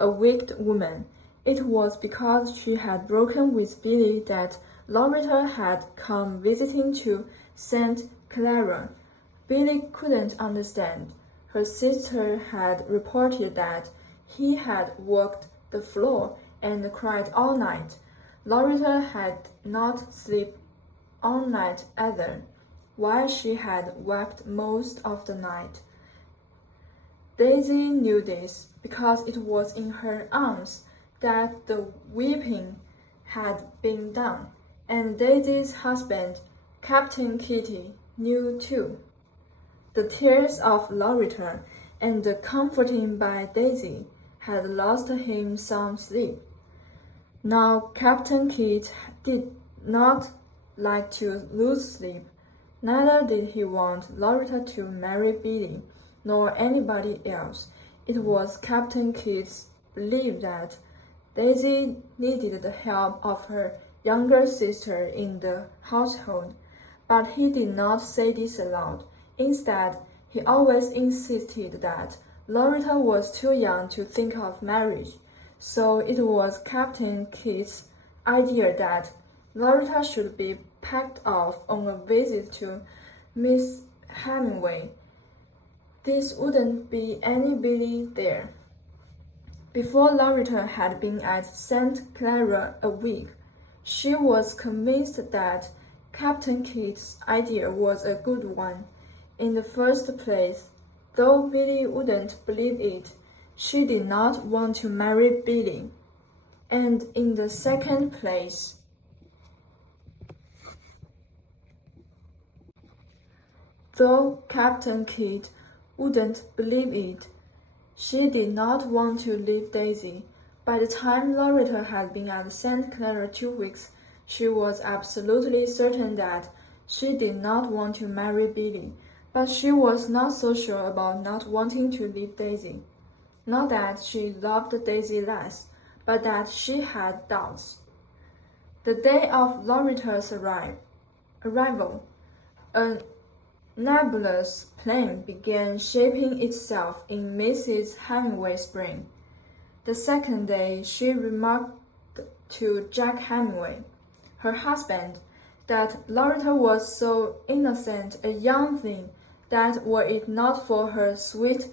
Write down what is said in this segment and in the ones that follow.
a wicked woman. It was because she had broken with Billy that Loretta had come visiting to St. Clara. Billy couldn't understand. Her sister had reported that he had walked the floor and cried all night. Loretta had not slept all night either, while she had wept most of the night. Daisy knew this because it was in her arms that the weeping had been done, and Daisy's husband, Captain Kitty, knew too. The tears of Loretta and the comforting by Daisy had lost him some sleep. Now Captain Kidd did not like to lose sleep. Neither did he want Loretta to marry Billy, nor anybody else. It was Captain Kidd's belief that Daisy needed the help of her younger sister in the household, but he did not say this aloud. Instead, he always insisted that Loretta was too young to think of marriage, so it was Captain Kidd's idea that Loretta should be packed off on a visit to Miss Hemingway. This wouldn't be any Billy there. Before Loretta had been at St. Clara a week, she was convinced that Captain Kidd's idea was a good one. In the first place, though Billy wouldn't believe it, she did not want to marry Billy. And in the second place, though Captain Kidd wouldn't believe it, she did not want to leave Daisy. By the time Loretta had been at St. Clara 2 weeks, she was absolutely certain that she did not want to marry Billy, but she was not so sure about not wanting to leave Daisy. Not that she loved Daisy less, but that she had doubts. The day of Loretta's arrival, a nebulous plan began shaping itself in Mrs. Hemingway's brain. The second day, she remarked to Jack Hemingway, her husband, that Loretta was so innocent a young thing that were it not for her sweet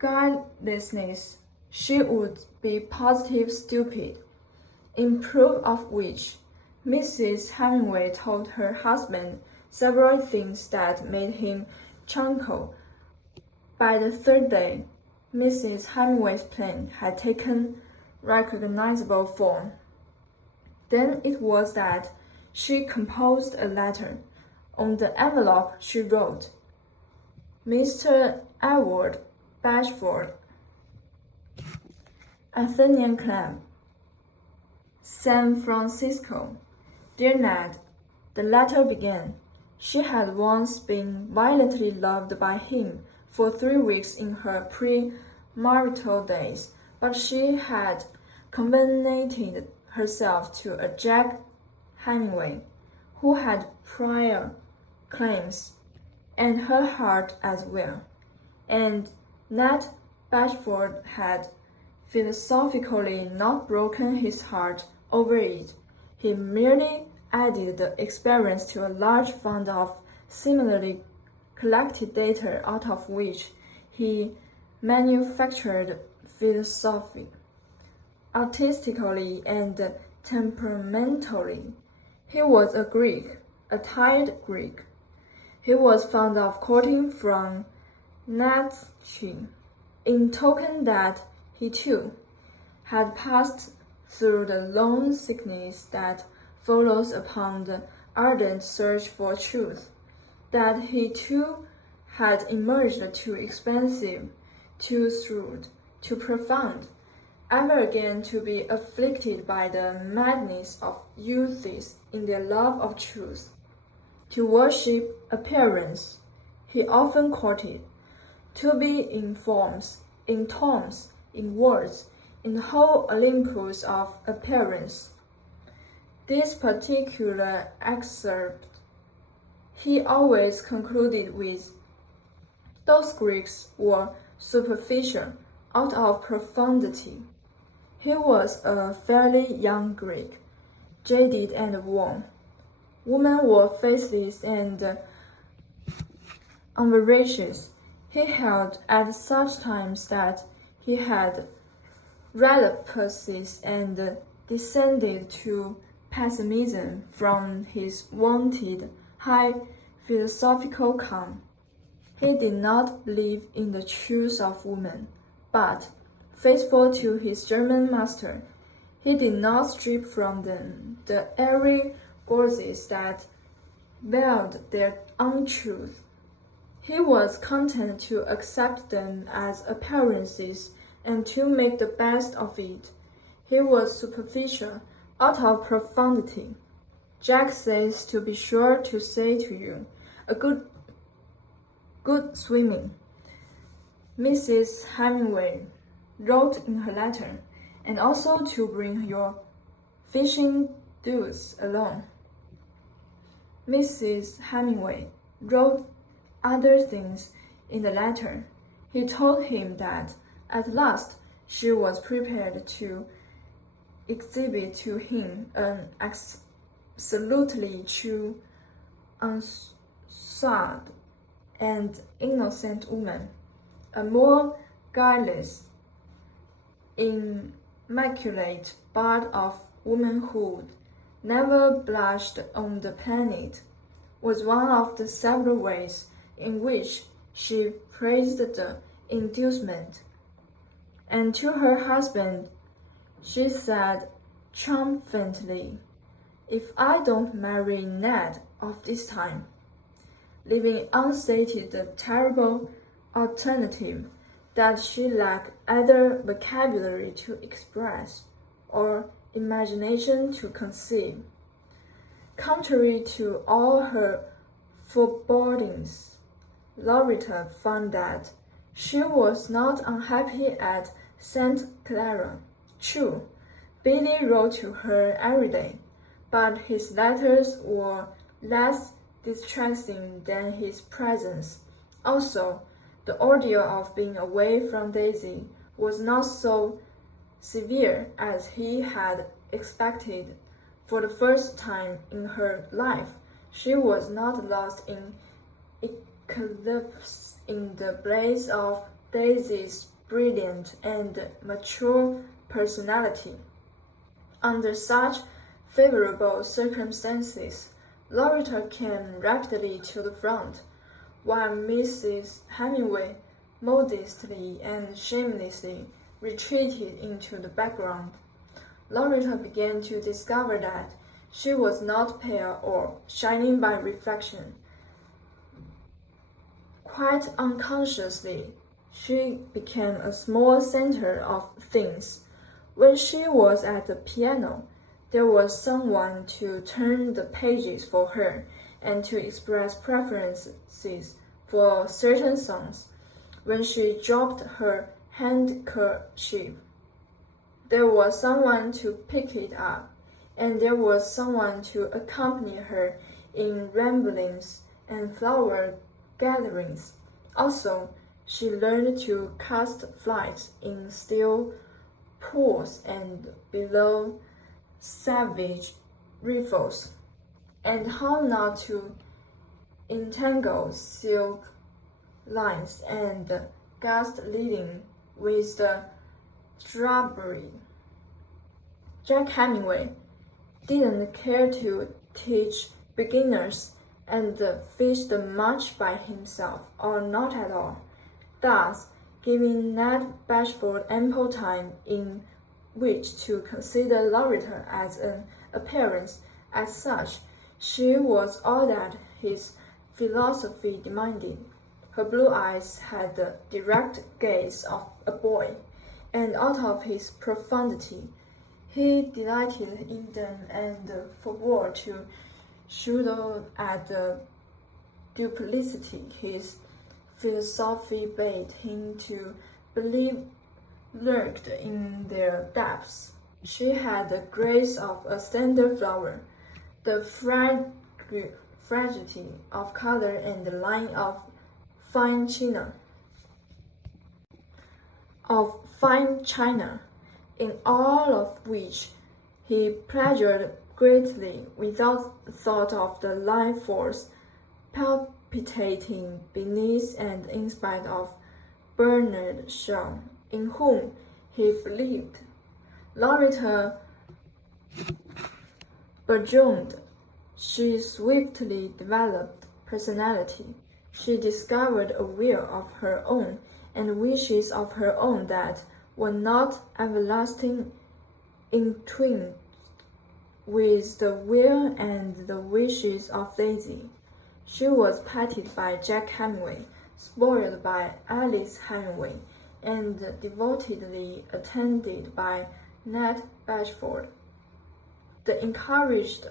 guilelessness, she would be positive stupid. In proof of which, Mrs. Hemingway told her husband several things that made him chuckle. By the third day, Mrs. Hemingway's plan had taken recognizable form. Then it was that she composed a letter. On the envelope she wrote, Mr. Edward Bashford, Athenian Club, San Francisco. Dear Ned, the letter began. She had once been violently loved by him for 3 weeks in her pre-marital days, but she had convened herself to a Jack Hemingway, who had prior claims, and her heart as well. And Ned Bashford had philosophically not broken his heart over it. He merely added the experience to a large fund of similarly collected data out of which he manufactured philosophy. Artistically and temperamentally, he was a Greek, a tired Greek. He was fond of quoting from Nietzsche, in token that he too had passed through the long sickness that follows upon the ardent search for truth, that he too had emerged too expansive, too shrewd, too profound, ever again to be afflicted by the madness of youths in their love of truth, to worship appearance. He often quoted, to be in forms, in tones, in words, in the whole Olympus of appearance. This particular excerpt he always concluded with, those Greeks were superficial, out of profundity. He was a fairly young Greek, jaded and worn. Women were faceless and unveracious. He held at such times that he had relapses and descended to pessimism from his wonted high philosophical calm. He did not believe in the truth of woman, but, faithful to his German master, he did not strip from them the airy gauzes that veiled their untruth. He was content to accept them as appearances and to make the best of it. He was superficial, out of profundity. Jack says to be sure to say to you, a good swimming. Mrs. Hemingway wrote in her letter, and also to bring your fishing dues along. Mrs. Hemingway wrote other things in the letter. He told him that at last she was prepared to exhibit to him an absolutely true, unsought, and innocent woman, a more guileless, immaculate bud of womanhood never blushed on the planet, was one of the several ways in which she praised the inducement. And to her husband, she said triumphantly, if I don't marry Ned of this time, leaving unstated the terrible alternative that she lacked either vocabulary to express or imagination to conceive. Contrary to all her forebodings, Loretta found that she was not unhappy at St. Clara. True, Billy wrote to her every day, but his letters were less distressing than his presence. Also, the ordeal of being away from Daisy was not so severe as he had expected. For the first time in her life, she was not lost in eclipse in the blaze of Daisy's brilliant and mature personality. Under such favorable circumstances, Loretta came rapidly to the front, while Mrs. Hemingway modestly and shamelessly retreated into the background. Loretta began to discover that she was not pale or shining by reflection. Quite unconsciously, she became a small center of things. When she was at the piano, there was someone to turn the pages for her and to express preferences for certain songs. When she dropped her handkerchief, there was someone to pick it up, and there was someone to accompany her in ramblings and flower gatherings. Also, she learned to cast flies in still pools and below savage riffles, and how not to entangle silk lines and gust leading with the strawberry. Jack Hemingway didn't care to teach beginners and fished much by himself, or not at all, thus giving Ned Bashford ample time in which to consider Loretta as an appearance. As such, she was all that his philosophy demanded. Her blue eyes had the direct gaze of a boy, and out of his profundity, he delighted in them and forbore to shudder at the duplicity his philosophy bade him to believe lurked in their depths. She had the grace of a standard flower, the fragility of color and the line of fine china. in all of which he pleasured greatly without thought of the life force palpitating beneath and in spite of Bernard Shaw, in whom he believed. Loretta burgeoned. She swiftly developed personality. She discovered a will of her own and wishes of her own that were not everlasting entwined with the will and the wishes of Daisy. She was petted by Jack Hemingway, spoiled by Alice Hemingway, and devotedly attended by Ned Bashford. They encouraged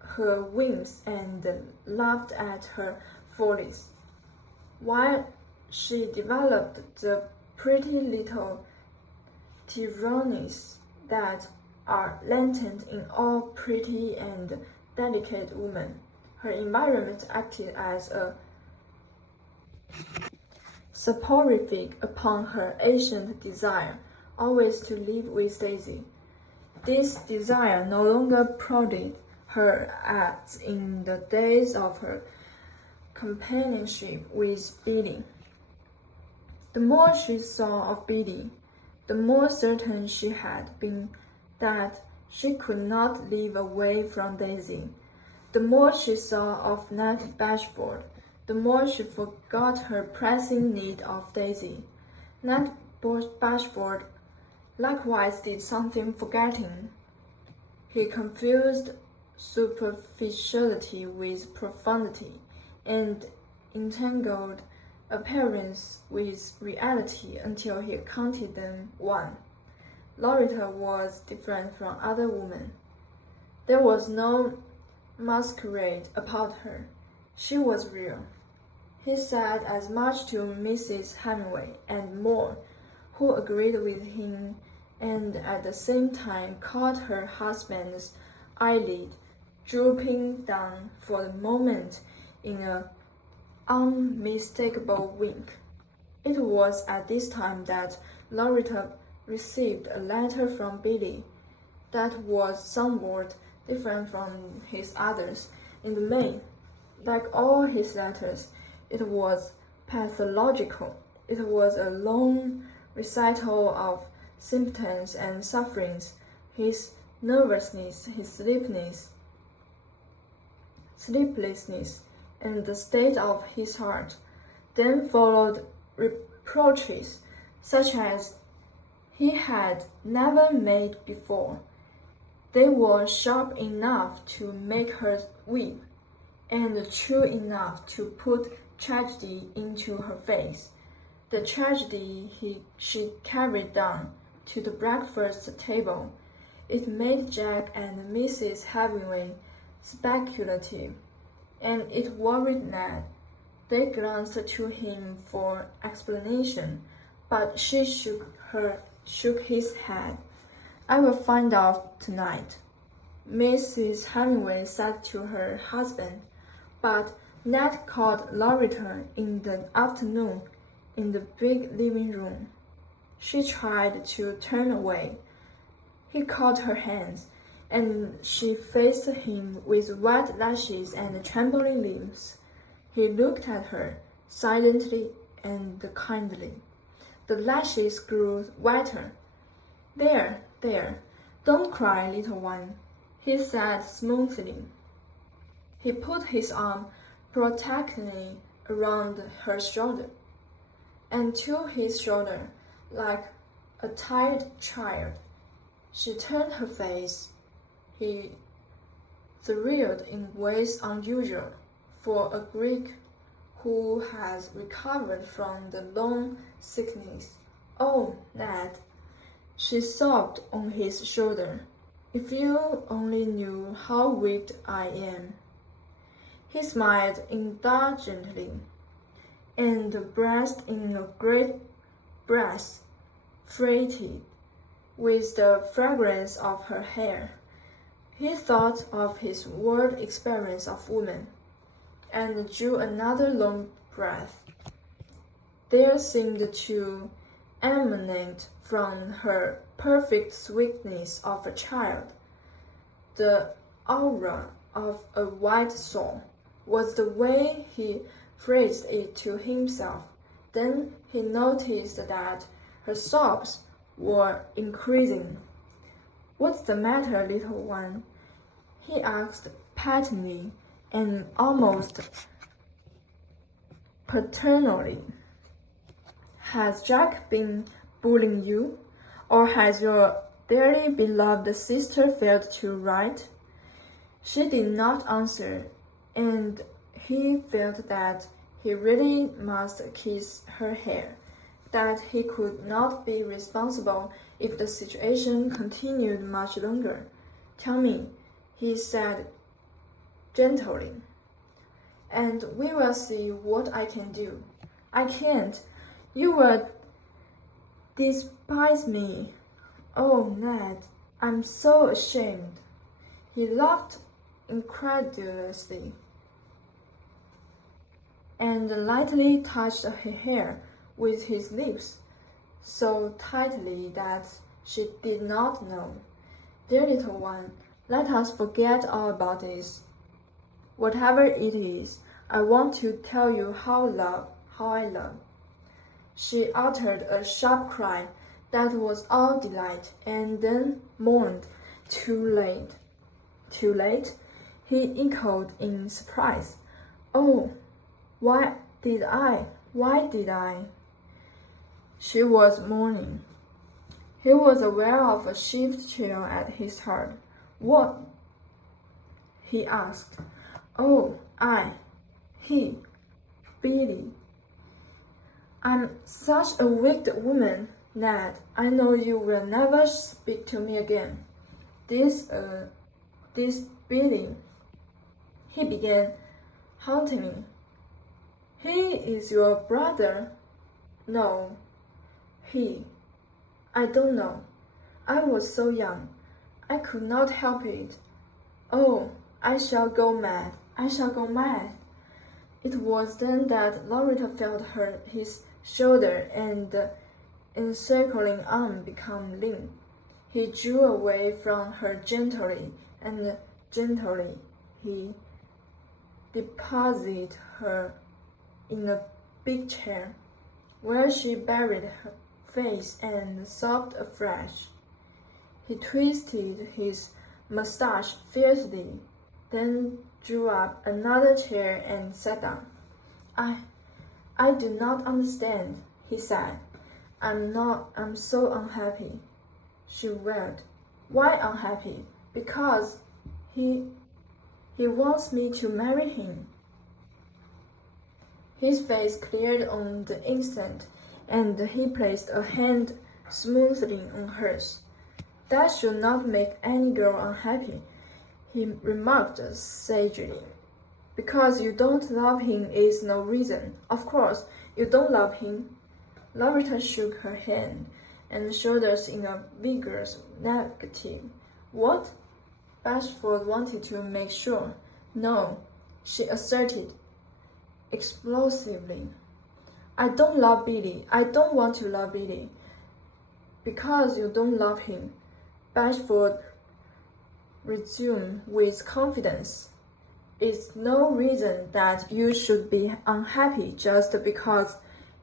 her whims and laughed at her follies, while she developed the pretty little tyrannies that are latent in all pretty and delicate women. Her environment acted as a soporific upon her ancient desire always to live with Daisy. This desire no longer prodded her as in the days of her companionship with Billy. The more she saw of Billy, the more certain she had been that she could not live away from Daisy. The more she saw of Ned Bashford, the more she forgot her pressing need of Daisy. Ned Bashford likewise did something forgetting. He confused superficiality with profundity, and entangled appearance with reality until he counted them one. Loretta was different from other women. There was no masquerade about her. She was real. He said as much to Mrs. Hemingway and more, who agreed with him and at the same time caught her husband's eyelid drooping down for the moment in an unmistakable wink. It was at this time that Loretta received a letter from Billy that was somewhat different from his others. In the main, like all his letters, it was pathological. It was a long recital of symptoms and sufferings, his nervousness, his sleeplessness, and the state of his heart. Then followed reproaches such as he had never made before. They were sharp enough to make her weep, and true enough to put tragedy into her face. The tragedy she carried down to the breakfast table. It made Jack and Mrs. Hemingway speculative, and it worried Ned. They glanced to him for explanation, but she shook his head. "I will find out tonight," Mrs. Hemingway said to her husband, but Ned called Loretta in the afternoon in the big living room. She tried to turn away. He caught her hands, and she faced him with wet lashes and trembling lips. He looked at her silently and kindly. The lashes grew wetter. There, don't cry, little one," he said smoothly. He put his arm protectingly around her shoulder, and to his shoulder, like a tired child. She turned her face. He thrilled in ways unusual for a Greek who has recovered from the long sickness. "Oh, Ned," she sobbed on his shoulder, "if you only knew how weak I am." He smiled indulgently, and breathed in a great breath, freighted with the fragrance of her hair. He thought of his world experience of woman, and drew another long breath. There seemed to emanate from her perfect sweetness of a child. The aura of a white soul was the way he phrased it to himself. Then he noticed that her sobs were increasing. "What's the matter, little one?" he asked patently and almost paternally. "Has Jack been bullying you? Or has your dearly beloved sister failed to write?" She did not answer, and he felt that he really must kiss her hair, that he could not be responsible if the situation continued much longer. "Tell me," he said gently, "and we will see what I can do." "I can't. You will despise me." "Oh, Ned, I'm so ashamed." He laughed incredulously and lightly touched her hair with his lips, so tightly that she did not know. "Dear little one, let us forget all about this. Whatever it is, I want to tell you how I love." She uttered a sharp cry that was all delight, and then moaned, "Too late." "Too late?" he echoed in surprise. "Oh, why did I? Why did I?" She was mourning. He was aware of a shift chill at his heart. "What?" he asked. "Oh, Billy. I'm such a wicked woman, Ned. I know you will never speak to me again. This Billy," he began hauntingly. "He is your brother?" "No, I don't know. I was so young. I could not help it. Oh, I shall go mad. I shall go mad." It was then that Loretta felt his shoulder and the encircling arm become limp. He drew away from her gently, and gently he deposited her in a big chair, where she buried her face and sobbed afresh. He twisted his mustache fiercely, then drew up another chair and sat down. I do not understand," he said. I'm so unhappy." She wailed. "Why unhappy?" "Because he wants me to marry him." His face cleared on the instant, and he placed a hand smoothly on hers. "That should not make any girl unhappy," he remarked sagely. "Because you don't love him is no reason. Of course, you don't love him." Loretta shook her head and shoulders in a vigorous negative. "What?" Bashford wanted to make sure. "No," she asserted explosively. "I don't love Billy. I don't want to love Billy." "Because you don't love him," Bashford resumed with confidence, "it's no reason that you should be unhappy just because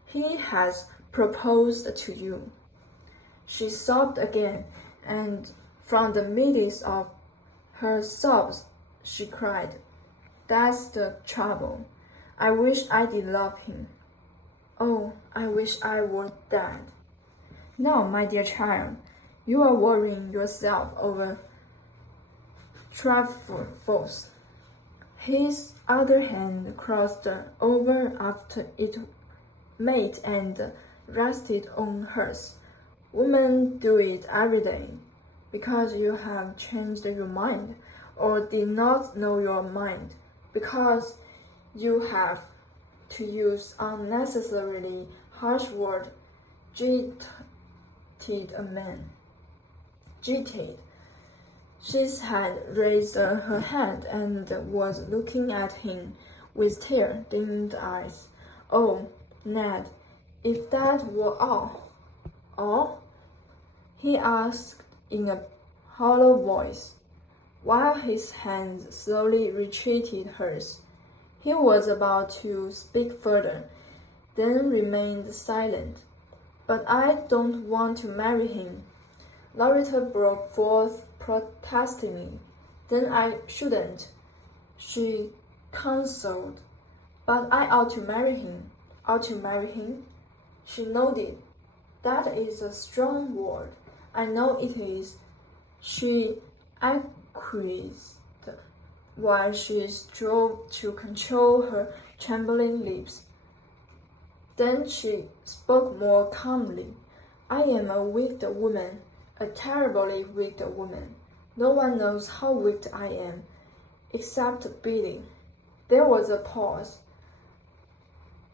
he has proposed to you." She sobbed again, and from the midst of her sobs she cried, "That's the trouble. I wish I did love him. Oh, I wish I were dead." "Now, my dear child, you are worrying yourself over trifles." His other hand crossed over after it met and rested on hers. "Women do it every day. Because you have changed your mind, or did not know your mind. Because you have, to use unnecessarily harsh word, jilted a man." Jilted. She had raised her head and was looking at him with tear-dimmed eyes. "Oh, Ned, if that were all." Oh? He asked in a hollow voice, while his hand slowly retreated hers. He was about to speak further, then remained silent. But I don't want to marry him. Loretta broke forth protestingly. Then I shouldn't, she counseled. But I ought to marry him. Ought to marry him? She nodded. That is a strong word. I know it is. She acquiesced while she strove to control her trembling lips. Then she spoke more calmly. I am a wicked woman, a terribly wicked woman. No one knows how wicked I am, except Billy. There was a pause.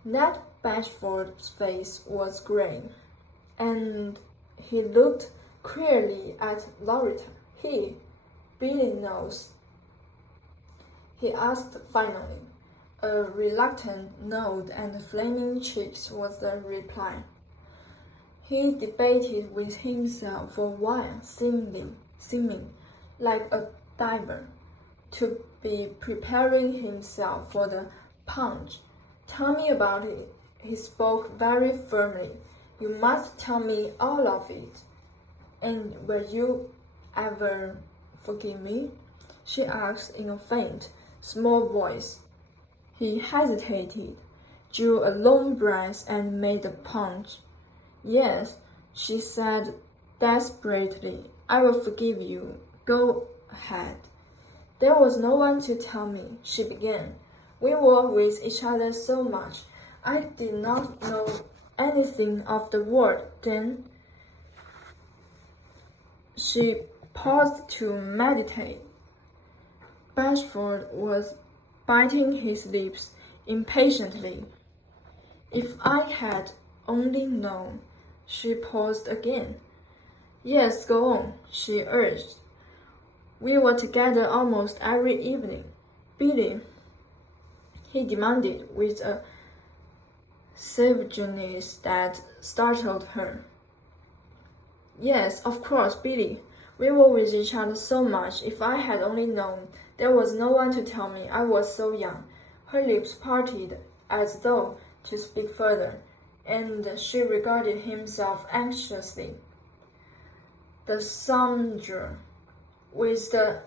Ned Bashford's face was gray, and he looked queerly at Loretta. Billy knows. He asked finally. A reluctant nod and flaming cheeks was the reply. He debated with himself for a while, seeming like a diver, to be preparing himself for the plunge. Tell me about it. He spoke very firmly. You must tell me all of it. And will you ever forgive me? She asked in a faint, small voice. He hesitated, drew a long breath, and made a plunge. Yes, she said desperately. I will forgive you. Go ahead. There was no one to tell me, she began. We were with each other so much. I did not know anything of the world then. She paused to meditate. Bashford was biting his lips impatiently. If I had only known, she paused again. Yes, go on, she urged. We were together almost every evening. Billy, he demanded with a savageness that startled her. Yes, of course, Billy. We were with each other so much. If I had only known, there was no one to tell me. I was so young. Her lips parted as though to speak further, and she regarded himself anxiously. The scoundrel. With the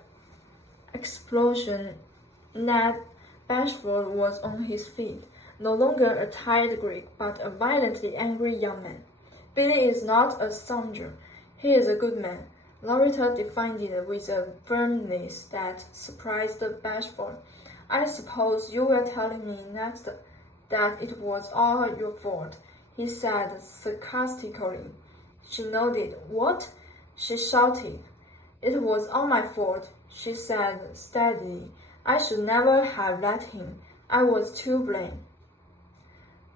explosion, Ned Bashford was on his feet, no longer a tired Greek, but a violently angry young man. Billy is not a scoundrel. He is a good man. Loretta defined it with a firmness that surprised Bashford. I suppose you were telling me next that it was all your fault, he said sarcastically. She nodded. What? She shouted. It was all my fault, she said steadily. I should never have let him. I was to blame.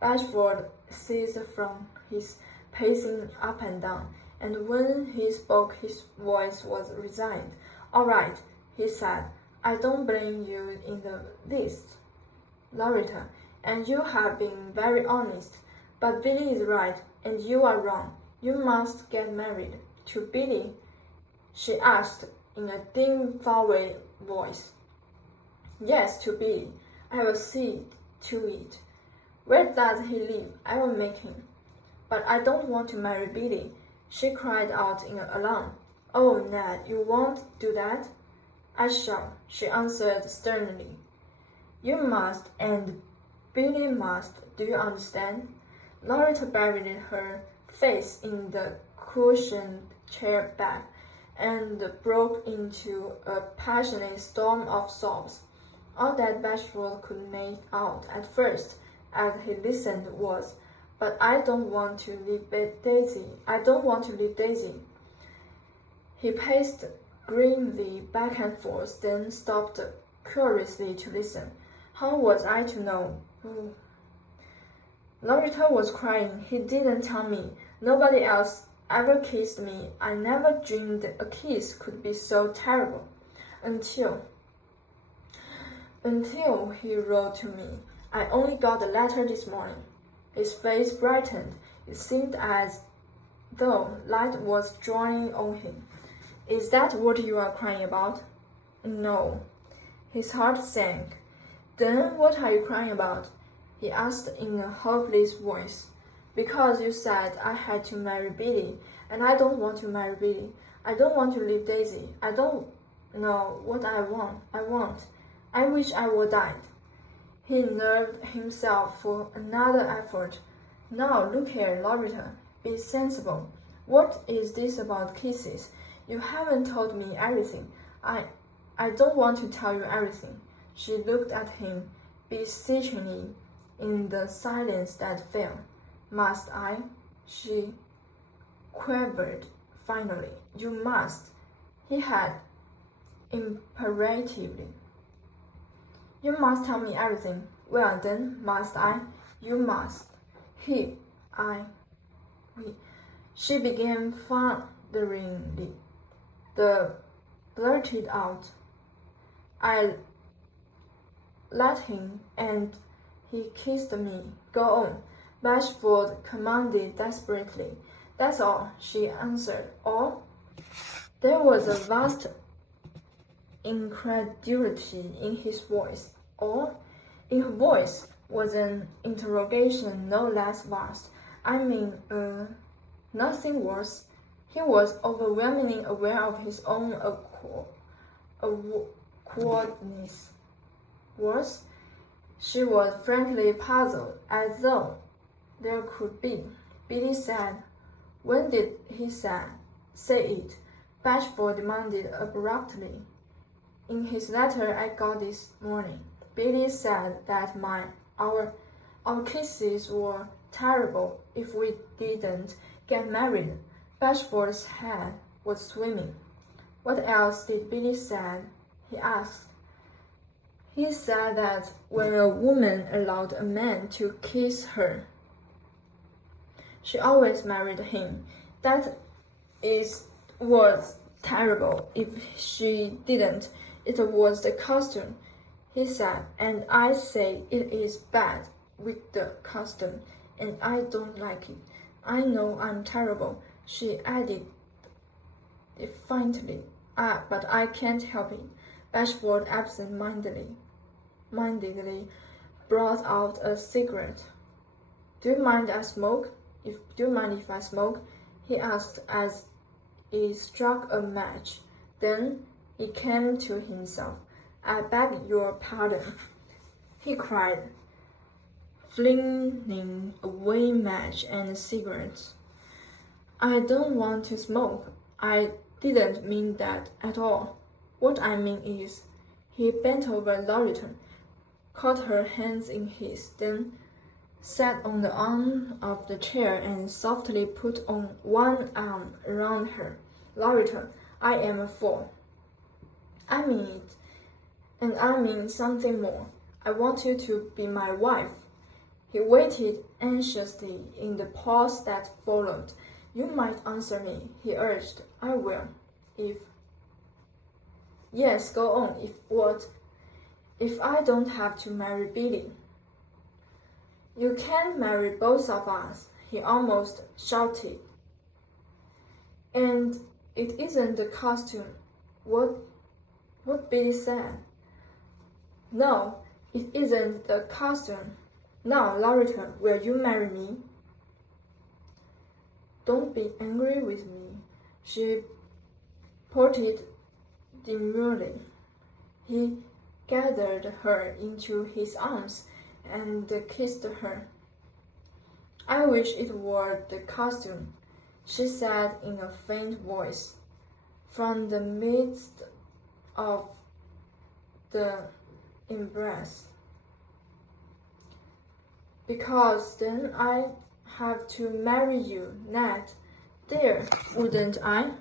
Bashford ceased from his pacing up and down, and when he spoke his voice was resigned. All right, he said. I don't blame you in the least, Loretta, and you have been very honest. But Billy is right, and you are wrong. You must get married. To Billy? She asked in a dim, faraway voice. Yes, to Billy. I will see to it. Where does he live? I will make him. But I don't want to marry Billy, she cried out in alarm. Oh, Ned, you won't do that? I shall, she answered sternly. You must, and Billy must. Do you understand? Loretta buried her face in the cushioned chair back and broke into a passionate storm of sobs. All that Bashford could make out at first, as he listened, was, "But I don't want to leave Daisy. I don't want to leave Daisy." He paced grimly back and forth, then stopped curiously to listen. How was I to know? Loretta was crying. He didn't tell me. Nobody else ever kissed me. I never dreamed a kiss could be so terrible. Until he wrote to me. I only got the letter this morning. His face brightened. It seemed as though light was dawning on him. Is that what you are crying about? No. His heart sank. Then what are you crying about? He asked in a hopeless voice. Because you said I had to marry Billy, and I don't want to marry Billy. I don't want to leave Daisy. I don't know what I want. I wish I were dead. He nerved himself for another effort. Now look here, Loretta. Be sensible. What is this about kisses? You haven't told me everything. I don't want to tell you everything. She looked at him beseechingly in the silence that fell. Must I? She quavered finally. You must. He had imperatively. You must tell me everything. Well then, must I? You must. We. She began falteringly. Blurted out. I let him, and he kissed me. Go on, Bashford commanded desperately. That's all, she answered. All? There was a vast incredulity in his voice. All? In her voice was an interrogation no less vast. I mean, nothing worse. He was overwhelmingly aware of his own awkwardness. Worse? She was frankly puzzled, as though there could be. Billy said. When did he say it? Bashford demanded abruptly. In his letter I got this morning, Billy said that our kisses were terrible if we didn't get married. Bashford's head was swimming. What else did Billy say? He asked. He said that when a woman allowed a man to kiss her, she always married him. That was terrible. If she didn't, it was the custom, he said, and I say it is bad with the custom, and I don't like it. I know I'm terrible, she added defiantly. But I can't help it. Bashford absent-mindedly brought out a cigarette. Do you mind I smoke? Do you mind if I smoke? He asked as he struck a match. Then he came to himself. I beg your pardon, he cried, flinging away match and cigarettes. I don't want to smoke. I didn't mean that at all. What I mean is, he bent over Loretta, caught her hands in his, then sat on the arm of the chair and softly put on one arm around her. Loretta, I am a fool. I mean it, and I mean something more. I want you to be my wife. He waited anxiously in the pause that followed. You might answer me, he urged. I will, if... Yes, go on, if what? If I don't have to marry Billy. You can't marry both of us, he almost shouted. And it isn't the costume. What Billy said. No, it isn't the costume. Now, Loretta, will you marry me? Don't be angry with me, she ported demurely. He gathered her into his arms and kissed her. I wish it were the costume, she said in a faint voice, from the midst of the embrace. Because then I'd have to marry you, Ned. There, wouldn't I?